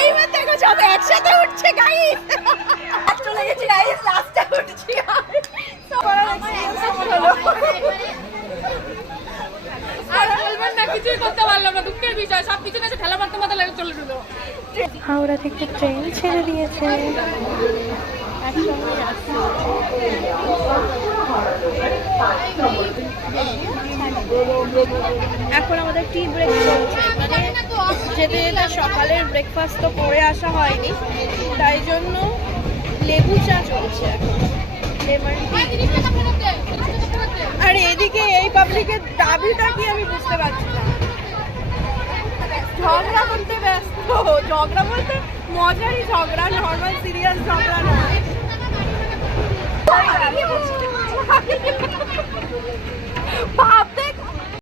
এইবার দেখো সব একসাথে উঠছে গাইস, চলে গেছি গাইস, লাস্টে উঠছি। কিছুই করতে পারলাম না, দুঃখের বিষয়। সব কিছু না ঠেলা মারতে মাথা লাগে চলে গেল। হাওড়া থেকে ট্রেন ছেড়ে দিয়েছে। এখন আমাদের টি ব্রেক চলছে, মানে যেতে যেতে সকালের ব্রেকফাস্ট তো করে আসা হয়নি, তাই জন্য লেবু চা চলছে এখন। আর এদিকে এই পাবলিকের দাবিটা কি আমি বুঝতে পারছি না। ঝগড়া করতে ব্যস্ত, ঝগড়া বলতে মজারই ঝগড়া, নর্মাল সিরিয়াস ঝগড়া নয়। ভাবতে